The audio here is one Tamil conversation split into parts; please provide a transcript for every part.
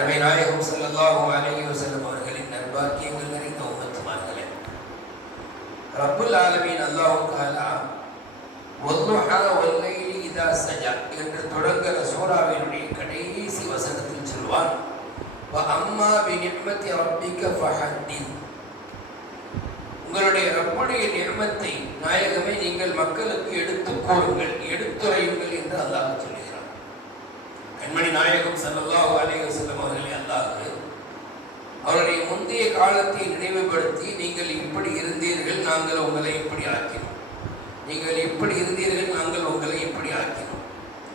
அருமை நாயகம் செல்லல்லாகும் அலைஹி வஸல்லம் அவர்களின் நற்பாக்கியங்கள் நிறைந்த உம்மத்துமார்களே. ரப்புல் ஆலமீன் அல்லாஹ் தஆலா வல்லுஹா ஒல்லைலி இதா சஜா என்று தொடங்குற சூறாவினுடைய கடைசி வசனத்தில் சொல்வான் வ அம்மா பி நிம்மத்தி ரப்பிக்க ஃபஹத்தி உங்களுடைய ரப்புடைய நிர்மத்தை நாயகமே நீங்கள் மக்களுக்கு எடுத்து கூறுங்கள் எடுத்துரையுங்கள் என்று அல்லாஹ் சொல்லி கண்மணி நாயகம் ஸல்லல்லாஹு அலைஹி செல்லும் அவர்களே அல்லாது அவருடைய முந்தைய காலத்தை நினைவுபடுத்தி நீங்கள் இப்படி இருந்தீர்கள் நாங்கள் உங்களை இப்படி ஆக்கினோம். நீங்கள் எப்படி இருந்தீர்கள் நாங்கள் உங்களை இப்படி ஆக்கினோம்.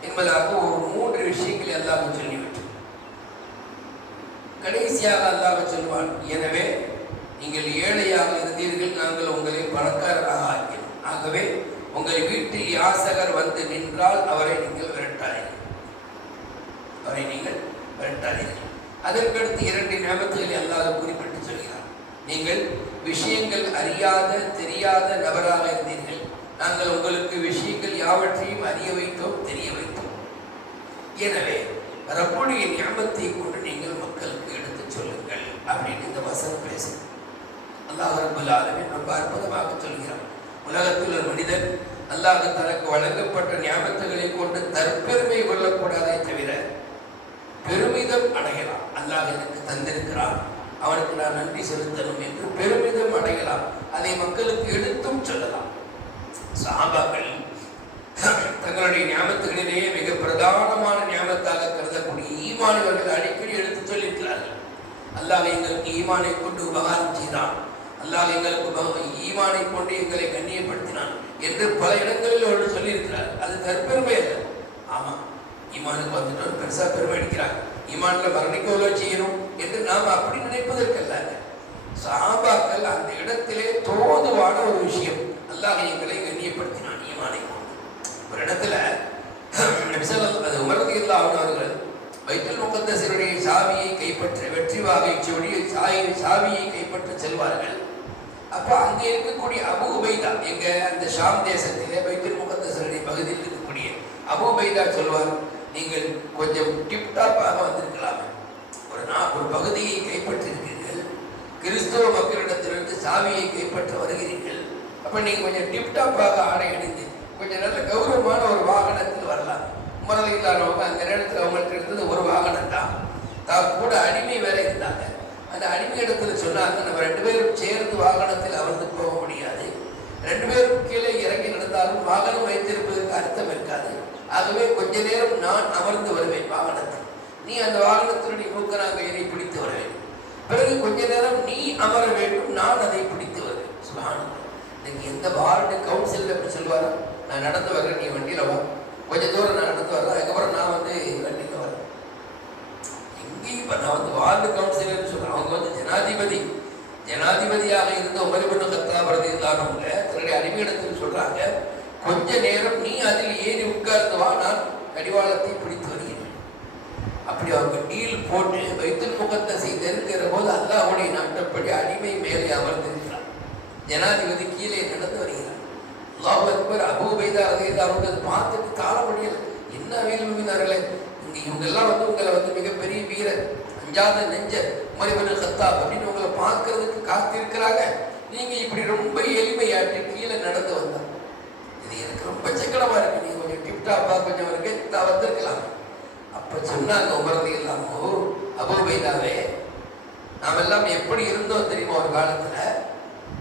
என்பதாக ஒரு மூன்று விஷயங்களை அல்லாஹ் சொல்லிவிட்டோம் கடைசியாக அல்லாஹ் சொல்வான் எனவே நீங்கள் ஏழையாக இருந்தீர்கள் நாங்கள் உங்களை பணக்காரராக ஆக்கினோம். ஆகவே உங்கள் வீட்டில் யாசகர் வந்து நின்றால் அவரை நீங்கள் அவரை நீங்கள் விரட்டாதீர்கள் அதற்கடுத்து இரண்டு நியமத்துகளை அல்லாத குறிப்பிட்டு சொல்கிறார் நீங்கள் விஷயங்கள் அறியாத தெரியாத நபராக இருந்தீர்கள். நாங்கள் உங்களுக்கு விஷயங்கள் யாவற்றையும் அறிய வைத்தோம் தெரிய வைத்தோம். எனவே ரப்புடைய ஞாபகத்தை கொண்டு நீங்கள் மக்களுக்கு எடுத்து சொல்லுங்கள் அப்படின்னு இந்த வசனம் பேசுது. அல்லாஹ் ரப்பல் ரொம்ப அற்புதமாக சொல்கிறான். உலகத்தில் ஒரு மனிதன் அல்லாஹ் தனக்கு வழங்கப்பட்ட ஞாபகத்துகளை கொண்டு தற்பெருமை கொள்ளக்கூடாதே தவிர அல்லாஹ் எனக்கு தந்திருக்கிறான் அவனுக்கு நான் நன்றி செலுத்தணும் என்று பெருமிதம் அடையலாம். அதை மக்களுக்கு எடுத்தும் சொல்லலாம். சாபாக்கள் தங்களுடைய ஞாபகத்துகளிலேயே மிக பிரதானமான ஞாபகத்தாக கருதக்கூடிய ஈமானவர்கள் அடிக்கடி எடுத்து சொல்லியிருக்கிறார்கள். அல்லாஹ் எங்களுக்கு ஈமானை கொண்டு உபகாரம் செய்தான். அல்லாஹ் எங்களுக்கு ஈமானை கொண்டு எங்களை கண்ணியப்படுத்தினான் என்று பல இடங்களில் அவர்கள் சொல்லியிருக்கிறார் அது தற்பெருமை அல்ல. ஆமாம் ஈமானுக்கு வந்துட்டோம் பெருசா பெருமை அடிக்கிறாங்க. ஈமான்ல மரணிக்கோல செய்யணும் என்று நாம் அப்படி நினைப்பதற்கல்ல. சஹாபாக்கள் அந்த இடத்திலே தோதுவான ஒரு விஷயம். அல்லாஹ் எங்களை கண்ணியப்படுத்தினான் ஈமானை கொண்டு. ஒரு இடத்துல அது உமரது உமரதில்லா அவர்கள் வைத்தல் முகந்தசருடைய சாவியை கைப்பற்ற வெற்றி வாகை சொல்லி சாயின் சாவியை கைப்பற்ற செல்வார்கள். அப்ப அங்க இருக்கக்கூடிய அபு உபைதா எங்க? அந்த ஷாம் தேசத்திலே வைத்தல் முகந்தசருடைய பகுதியில் இருக்கக்கூடிய அபு உபைதா சொல்வார் நீங்கள் கொஞ்சம் டிப்டாப்பாக வந்திருக்கலாமே. ஒரு நான் ஒரு பகுதியை கைப்பற்றிருக்கிறீர்கள். கிறிஸ்தவ மக்களிடத்திலிருந்து சாவியை கைப்பற்ற வருகிறீர்கள். அப்போ நீங்கள் கொஞ்சம் டிப்டாப்பாக ஆடை அணிந்து கொஞ்சம் நல்ல கௌரவமான ஒரு வாகனத்தில் வரலாம். உமரது இல்லாதவங்க அந்த நேரத்தில் அவங்கள்ட்ட இருந்தது ஒரு வாகனம் தான் தான் கூட அடிமை வேற இருந்தாங்க. அந்த அடிமை இடத்துல சொன்னாங்க நம்ம ரெண்டு பேரும் சேர்ந்து வாகனத்தில் அமர்ந்து போக முடியாது. ரெண்டு பேரும் கீழே இறங்கி நடந்தாலும் வாகனம் வைத்திருப்பதற்கு அர்த்தம் இருக்காது. ஆகவே கொஞ்ச நேரம் நான் அமர்ந்து வருவேன் வாகனத்தில். நீ அந்த வாகனத்தினுடைய மூக்கனாக இதை பிடித்து வர பிறகு கொஞ்ச நேரம் நீ அமர வேண்டும் நான் அதை பிடித்து வருவேன். சுகானம் இன்னைக்கு எந்த வார்டு கவுன்சில் எப்படி சொல்லுவாரா? நான் நடந்து வரேன் நீ வண்டியில் வா. கொஞ்ச தூரம் நான் நடந்து வரேன் அதுக்கப்புறம் நான் வந்து வண்டியில் வரேன் எங்கேயும் இப்போ நான் வந்து வார்டு கவுன்சிலர்னு சொல்கிறேன் அவங்க வந்து ஜனாதிபதி. ஜனாதிபதியாக இருந்த உமரிபண்ணு கத்தாபரதி இல்லாதவங்க தன்னுடைய அடிமையிடத்தில் சொல்றாங்க கொஞ்ச நேரம் நீ அதில் ஏறி உட்கார்ந்து வா நான் கடிவாளத்தை பிடித்து வருகிறேன். அப்படி அவங்க டீல் போட்டு வைத்தல் முகத்தை செய்திருக்கிற போது அவனை நாட்டப்படி அடிமை மேலே அமர்ந்திருக்கிறார் ஜனாதிபதி கீழே நடந்து வருகிறார். அல்லாஹ் அக்பர் அபூ பைதா ரதியல்லாஹு பார்த்துட்டு கால முடியல. என்ன வீரர்களே இங்க இவங்க இவங்கெல்லாம் வந்து உங்களை வந்து மிகப்பெரிய வீரர் அஞ்சாத நெஞ்ச மரிபன் சத்தா அப்படின்னு உங்களை பார்க்கறதுக்கு காத்திருக்கிறாங்க. நீங்க இப்படி ரொம்ப எளிமையாட்டி கீழே நடந்து வந்து எனக்கு ரொம்ப சங்கடமா இருக்கு. நீ கொஞ்சம் டிப்டாப்பா கொஞ்சம் ஒரு கெத்தா வந்திருக்கலாம். அப்ப சொன்னாங்க உமரது இல்லாமோ அபூபைதாவே நாம் எல்லாம் எப்படி இருந்தோம் தெரியுமா ஒரு காலத்துல?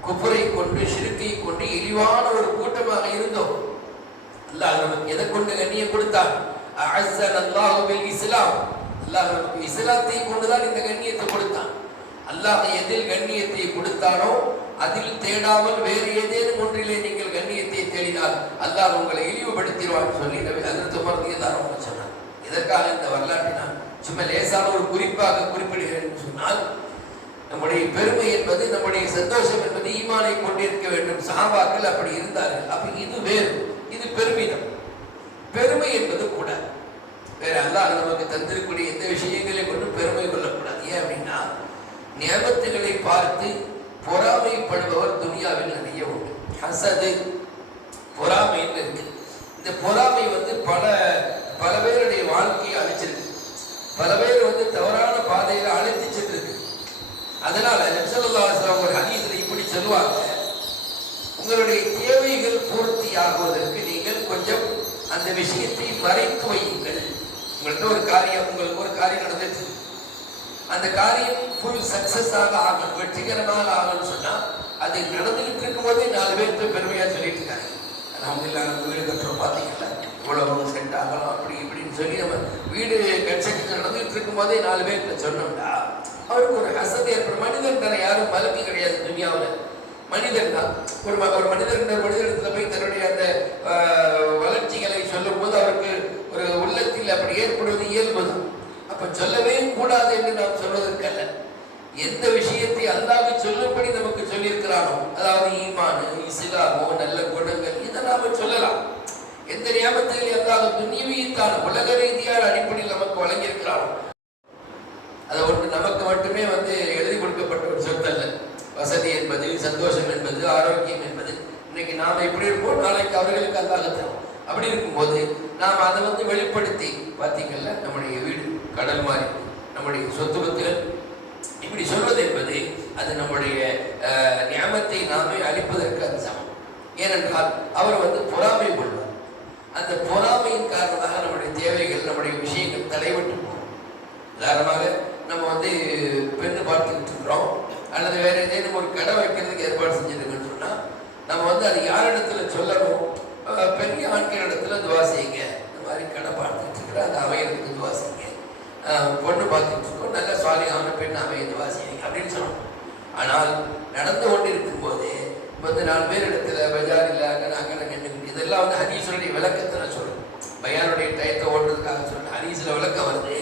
குப்புரை கொண்டு சிறுக்கை கொண்டு இழிவான ஒரு கூட்டமாக இருந்தோம். அல்லாஹ் நமக்கு எதை கொண்டு கண்ணியம் கொடுத்தான்? அஅஸ்ஸன அல்லாஹு இஸ்லாம். அல்லாஹ் நமக்கு இஸ்லாத்தை கொண்டுதான் இந்த கண்ணியத்தை கொடுத்தான். அல்லாஹ் எதில் கண்ணியத்தை கொடுத்தானோ அதில் தேடாமல் வேறு ஏதேனும் ஒன்றிலே நீங்கள் கண்ணியத்தை தேடினால் அல்லாஹ் உங்களை இழிவுபடுத்திடுவான் சொல்லி நபி ஹஜ்ரத் சொன்னார். இதற்காக இந்த வரலாற்றை நான் சும்மா லேசான ஒரு குறிப்பாக குறிப்பிடுகிறேன் சொன்னால் நம்முடைய பெருமை என்பது நம்முடைய சந்தோஷம் என்பது ஈமானை கொண்டிருக்க வேண்டும். சாபாக்கள் அப்படி இருந்தார்கள். அப்ப இது வேறு. இது பெருமிதம். பெருமை என்பது கூட. வேற அல்லாஹ் நமக்கு தந்திருக்கக்கூடிய எந்த விஷயங்களை கொண்டு பெருமை கொள்ளக்கூடாது. ஏன் அப்படின்னா நியமத்துகளை பார்த்து பொறாமைப்படுபவர் துனியாவில் நிறைய உண்டு. ஹசது பொறாமைன்னு இருக்கு? இந்த பொறாமை வந்து பல பல பேருடைய வாழ்க்கையை அழிச்சிருக்கு. பல பேர் வந்து தவறான பாதையில் அழைத்து சென்றிருக்கு. அதனால நிசல்லாஸ்லாம் ஒரு ஹதீஸில் இப்படி சொல்லுவாங்க. உங்களுடைய தேவைகள் பூர்த்தி ஆகுவதற்கு நீங்கள் கொஞ்சம் அந்த விஷயத்தை மறைத்து வையுங்கள். உங்கள்கிட்ட ஒரு காரியம் உங்களுக்கு ஒரு காரியம் நடந்துட்டு அந்த காரியம் ஃபுல் சக்சஸாக ஆகணும் வெற்றிகரமாக ஆகணும்னு சொன்னா அது நடந்துகிட்டு இருக்கும்போதே நாலு பேருக்கு பெருமையா சொல்லிட்டு இருக்காங்க. நம்ம நம்ம வீடு கட்டுறோம் பார்த்தீங்களா இவ்வளவு செட் ஆகலாம் அப்படி இப்படின்னு சொல்லி நம்ம வீடு கன்ஸ்ட்ரக்ஷன் நடந்துகிட்டு இருக்கும்போதே நாலு பேர்த்த சொன்னோம்டா அவருக்கு ஒரு அசதி ஏற்படும். மனிதன் தானே யாரும் மலக்கு கிடையாது துனியாவில். மனிதன் தான். ஒரு ம- ஒரு மனிதன் இன்னொரு மனிதனிடத்துல போய் தன்னுடைய அந்த ஆஹ், வளர்ச்சிகளை சொல்லும் போது அவருக்கு ஒரு உள்ளத்தில் அப்படி ஏற்படுவது இயல்புதான் அப்ப சொல்லவே கூடாது என்று நாம் சொல்வதற்கல்ல எந்த விஷயத்தை அல்லாஹ் சொல்லும்படி நமக்கு சொல்லியிருக்கிறானோ அதாவது ஈமானு இஸ்லாமோ நல்ல குணங்கள் இதை நாம சொல்லலாம். எந்த நியமத்தில் அல்லாஹ் துணிவியத்தான உலக ரீதியான அடிப்படையில் நமக்கு வழங்கியிருக்கிறானோ அது ஒன்று நமக்கு மட்டுமே வந்து எழுதி கொடுக்கப்பட்ட ஒரு சொத்து அல்ல வசதி என்பது சந்தோஷம் என்பது ஆரோக்கியம் என்பது. இன்னைக்கு நாம் இப்படி இருப்போம் நாளைக்கு அவர்களுக்கு அல்லாஹ் அப்படி இருக்கும்போது நாம் அதை வந்து வெளிப்படுத்தி பார்த்தீங்கல்ல நம்முடைய வீடு கடல் மாதிரி நம்முடைய சொத்து பத்துகள் இப்படி சொல்வது என்பது அது நம்முடைய அஹ், நியமத்தை நாமே அளிப்பதற்கு அது சமம். ஏனென்றால் அவர் வந்து பொறாமை கொள்வார். அந்த பொறாமையின் காரணமாக நம்முடைய தேவைகள் நம்முடைய விஷயங்கள் தலைவிட்டு போகும். உதாரணமாக நம்ம வந்து பெண்ணு பார்த்துக்கிட்டு இருக்கிறோம். அல்லது வேற ஏதேனும் ஒரு கடை வைக்கிறதுக்கு ஏற்பாடு செஞ்சிருக்குன்னு சொன்னால் நம்ம வந்து அது யாரிடத்துல சொல்லணும்? பெரிய ஆட்கள் இடத்துல துவா செய்யுங்க. இந்த மாதிரி கடை பார்த்துட்டு இருக்கிற அந்த அமையறதுக்கு துவா செய்யுங்க. பொண்ணு பார்த்துட்டு இருக்கோம் நல்ல சுவாலியான பெண் அமைய துவா அப்படின்னு சொல்லணும் ஆனால் நடந்து கொண்டு இருக்கும்போது வந்து நாலு பேர் இடத்துல பஜார் இல்லை அங்கே அங்கே நின்றுக்கிட்டு இதெல்லாம் வந்து ஹனீஸுடைய விளக்கத்தை நான் சொல்கிறேன் பயானுடைய டயத்தை ஓட்டுறதுக்காக சொல்கிறேன் ஹரீஸில் விளக்கம் வருது.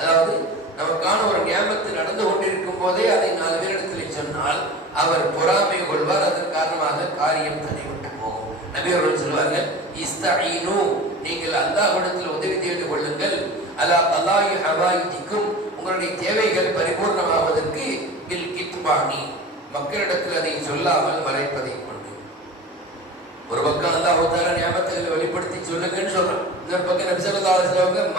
அதாவது நமக்கான ஒரு நியமத்து நடந்து கொண்டிருக்கும் போதே அதை நாலு பேரிடத்தில் சொன்னால் அவர் பொறாமை கொள்வார். அதன் காரணமாக காரியம் தடைவிட்டு போகும். நபி அவர்கள் சொல்வார்கள் இஸ்தீனு நீங்கள் அந்த கொள்ளுங்கள் அலா ஹவாயிக்கும் உங்களுடைய தேவைகள் பரிபூர்ணமாவதற்கு பில் கித்பானி. மக்களிடத்தில் அதை சொல்லாமல் மறைப்பதை கொண்டு. ஒரு பக்கம் அல்லாஹால தால ஞாபகத்தில் வெளிப்படுத்தி சொல்லுங்கன்னு சொல்றான். இன்னொரு பக்கம் நபி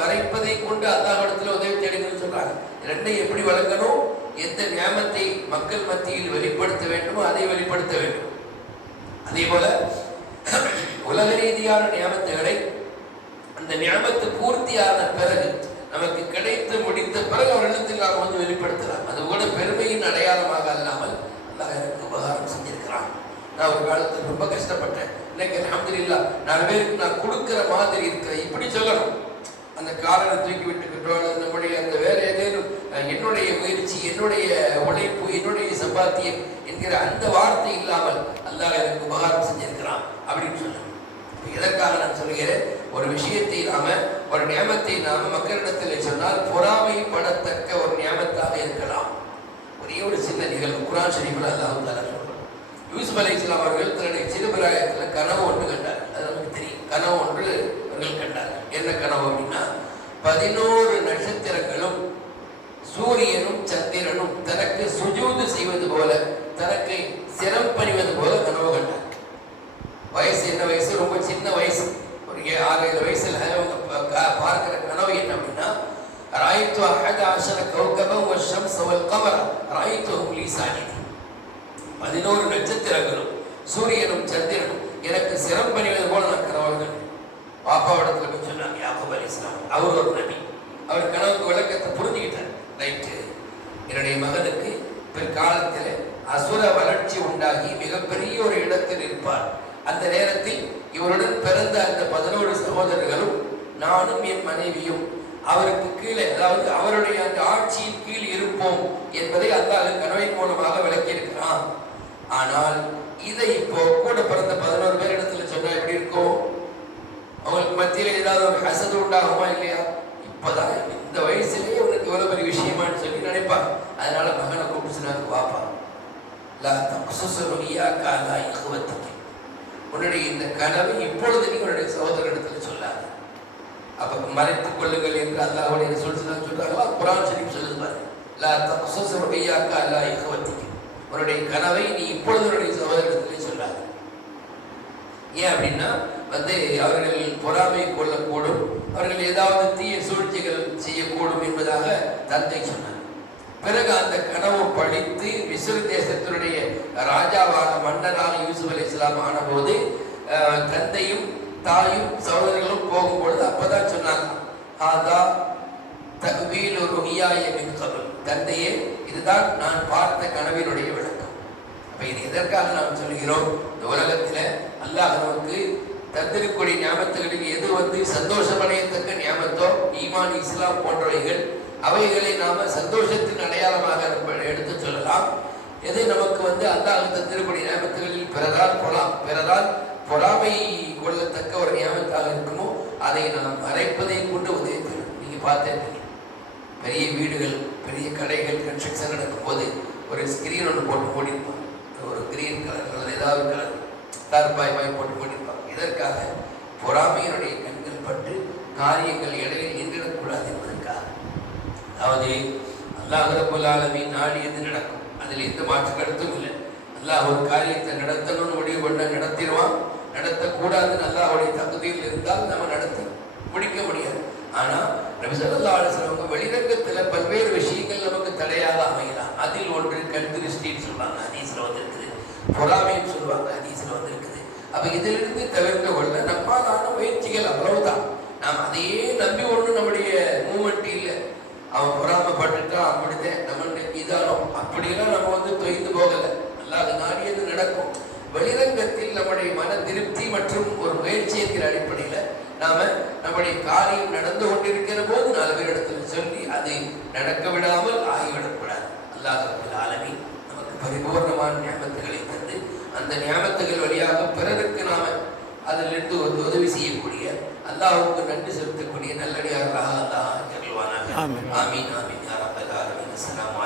மறைப்பதை கொண்டு அல்லாஹிடத்தில் உதவி தேடுங்கன்னு சொல்றாங்க. ரெண்டையும் எப்படி வழங்கணும்? எந்த ஞாபகத்தை மக்கள் மத்தியில் வெளிப்படுத்த வேண்டுமோ அதை வெளிப்படுத்த வேண்டும். அதே போல உலக ரீதியான நியமத்துகளை அந்த நியமத்து பூர்த்தியான பிறகு நமக்கு கிடைத்து முடித்த பிறகு அவரிடத்தில் நாம் வந்து வெளிப்படுத்தலாம் அது கூட பெருமையின் அடையாளமாக அல்லாமல் அல்லாஹ் எனக்கு உபகாரம் செஞ்சிருக்கிறான். நான் ஒரு காலத்தில் ரொம்ப கஷ்டப்பட்டேன். இன்னைக்கு அல்ஹம்துலில்லாஹ் நான் பேருக்கு நான் கொடுக்குற மாதிரி இருக்கிறேன் இப்படி சொல்லணும். அந்த காலனை தூக்கி விட்டுக்கிட்டோம் அல்லது நம்முடைய அந்த வேற ஏதேனும் என்னுடைய முயற்சி என்னுடைய உழைப்பு என்னுடைய சம்பாத்தியம் என்கிற அந்த வார்த்தை இல்லாமல் அல்லாஹ் எனக்கு உபகாரம் செஞ்சிருக்கிறான் அப்படின்னு சொல்லணும். எதற்காக நான் சொல்கிறேன்? ஒரு விஷயத்தை நாம ஒரு நியமத்தை நாம மக்களிடத்தில் சொன்னால் பொறாமைப்படத்தக்க ஒரு நியமத்தாக இருக்கலாம். ஒரே ஒரு சின்ன நிகழ்வு. குரான் ஷரீஃபில் அல்லாஹும் தாலா யூசுப் அலி இஸ்லாம் அவர்கள் தன்னுடைய சிறுபிராயத்தில் கனவு ஒன்று கண்டார். அது நமக்கு தெரியும். கனவு ஒன்று அவர்கள் கண்டார். என்ன கனவு அப்படின்னா பதினோரு நட்சத்திரங்களும் சூரியனும் சந்திரனும் தனக்கு சுஜூது செய்வது போல தனக்கு சிரம் பணிவது போல கனவு கண்டார் வயசு என்ன வயசு? ரொம்ப சின்ன வயசு. ஆறு ஏழு வயசுல அவங்க பார்க்கிற கனவு என்ன அப்படின்னா ராயித்து அஹத அஷர கௌகபம் வஷம்ஸ பதினோரு நட்சத்திரங்களும் சூரியனும் சந்திரனும் எனக்கு சிரம் பணிவது போல நான் கனவுகள் கண்டேன் பாப்பாவிடத்துல போய் சொன்னாங்க யாக்கூப் அலி இஸ்லாம் அவர் ஒரு நபி. அவர் கனவுக்கு விளக்கத்தை புரிஞ்சுக்கிட்டார். ரைட்டு என்னுடைய மகனுக்கு பிற்காலத்தில் அசுர வளர்ச்சி உண்டாகி மிகப்பெரிய ஒரு இடத்தில் இருப்பார் அந்த நேரத்தில் இவருடன் பிறந்த அந்த பதினோரு சகோதரர்களும் நானும் என் மனைவியும் அவருக்கு கீழே அதாவது அவருடைய அந்த ஆட்சியின் கீழ் இருப்போம் என்பதை அல்லாஹ் கனவை மூலமாக விளக்கியிருக்கிறான். ஆனால் இதை இப்போ கூட பிறந்த பதினோரு பேர் இடத்துல சொன்னா எப்படி இருக்கும்? அவங்களுக்கு மத்தியில் ஏதாவது ஒரு ஹசது உண்டாகுமா இல்லையா? இப்பதான் இந்த வயசுலயே உனக்கு இவ்வளவு பெரிய விஷயமான்னு சொல்லி நினைப்பா அதனால மகனை கூப்பிட்டு சொன்னாங்க வாப்பா லா தக்சுசு லா கனவை இப்பொழுது நீ உன்னுடைய சகோதரனிடத்தில் சொல்லாது. அப்ப மறைத்துக் கொள்ளுங்கள் என்று அல்லாஹ்வுடைய ரசூல் ஸல்லல்லாஹு அலைஹி சொல்றாங்களா குர்ஆன் சொல்லுது பாருங்க லா தக்சுசு இய்யாக்கா உன்னுடைய கனவை நீ இப்பொழுது உன்னுடைய சகோதரனிடத்தில் சொல்லாது. ஏன் அப்படின்னா வந்து அவர்கள் பொறாமை கொள்ளக்கூடும். அவர்கள் ஏதாவது தீய சூழ்ச்சிகள் செய்யக்கூடும் என்பதாக தந்தை சொன்னார். பிறகு அந்த கனவு பழித்து மிஸ்ர் தேசத்தினுடைய ராஜாவான மன்னராக யூசுப் அலி இஸ்லாம் ஆனபோது தந்தையும் தாயும் சகோதரர்களும் போகும்பொழுது அப்பதான் சொன்னாங்க ஆதா தகுதியில் ஒரு ருகியாய மின் கபல் தந்தையே இதுதான் நான் பார்த்த கனவினுடைய விளக்கம். அப்ப இது எதற்காக நாம் சொல்கிறோம்? இந்த உலகத்துல அல்லாஹ் நமக்கு தந்திருக்கூடிய ஞாபகத்துகளுக்கு எது வந்து சந்தோஷமடையத்தக்க ஞாபகத்தோ ஈமான் இஸ்லாம் போன்றவைகள் அவைகளை நாம சந்தோஷத்தின் அடையாளமாக எடுத்து சொல்லலாம். எது நமக்கு வந்து அல்லாஹ் தந்திருக்கூடிய ஞாபகத்துகளில் பிறரால் போலாம். பிறரால் பொறாமை கொள்ளத்தக்க ஒரு ஞாபகத்தாக இருக்குமோ அதை நாம் மறைப்பதையும் கொண்டு உதவி பெறும் நீங்க பார்த்தேன் பெரிய வீடுகள் பெரிய கடைகள் கன்ஸ்ட்ரக்ஷன் நடக்கும்போது ஒரு ஸ்கிரீன் ஒன்று போட்டு மூடிருப்பாங்க ஒரு கிரீன் கலர் அல்லது ஏதாவது கலர் தார்பாய் பாய் போட்டு மூடிருப்பாங்க இதற்காக பொறாமையினுடைய கண்கள் பட்டு காரியங்கள் இடையில் நின்றுடக்கூடாது என்பதற்காக. அதாவது அல்லாஹர ரப்பல் நாடி நாடியது நடக்கும்? அதில் எந்த மாற்று கருத்தும் இல்லை. அல்லாஹ் ஒரு காரியத்தை நடத்தணும்னு முடிவு பண்ண நடத்திடுவான். நடத்தக்கூடாதுன்னு அல்லாஹ்வுடைய தகுதியில் இருந்தால் நம்ம நடத்தி முடிக்க முடியாது. ஆனால் ரவிசல்லா ஸல்லல்லாஹு வெளிரங்கத்தில் பல்வேறு விஷயங்கள் நமக்கு தடையாக அமையலாம். அதில் ஒன்று கண் திருஷ்டின்னு சொல்லுவாங்க அதீசில் வந்திருக்குது. பொறாமைன்னு சொல்லுவாங்க அதீசில் வந்திருக்குது. அப்போ இதிலிருந்து தவிர்த்து கொள்ள நம்மாலான முயற்சிகள் அவ்வளவுதான். நாம் அதையே நம்பி ஒன்று நம்முடைய மூமெண்ட் இல்லை. அவன் பொறாமப்பட்டுட்டான் அப்படித்தான் நம்ம இன்னைக்கு இதானோ அப்படியெல்லாம் நம்ம வந்து தொய்ந்து நல்லா அல்லாத நாடியது நடக்கும். வெளிரங்கத்தில் நம்முடைய மன திருப்தி மற்றும் ஒரு முயற்சி என்கிற அடிப்படையில் நாம நம்முடைய காரியம் நடந்து கொண்டிருக்கிற போது நாலு பேரிடத்தில் சொல்லி அதை நடக்க விடாமல் ஆகிவிடக்கூடாது. அல்லாஹ் ஆலமீன் நமக்கு பரிபூர்ணமான ஞாபகத்துகளை தந்து அந்த ஞாபகத்துகள் வழியாக பிறருக்கு நாம அதிலிருந்து ஒரு உதவி செய்யக்கூடிய அல்லாஹ்வுக்கு நன்றி செலுத்தக்கூடிய நல்லடியார்களாக அல்லாஹ் ஆமீன். ஆமீன் ஆமீன். ஆலமீன். அஸ்ஸலாமு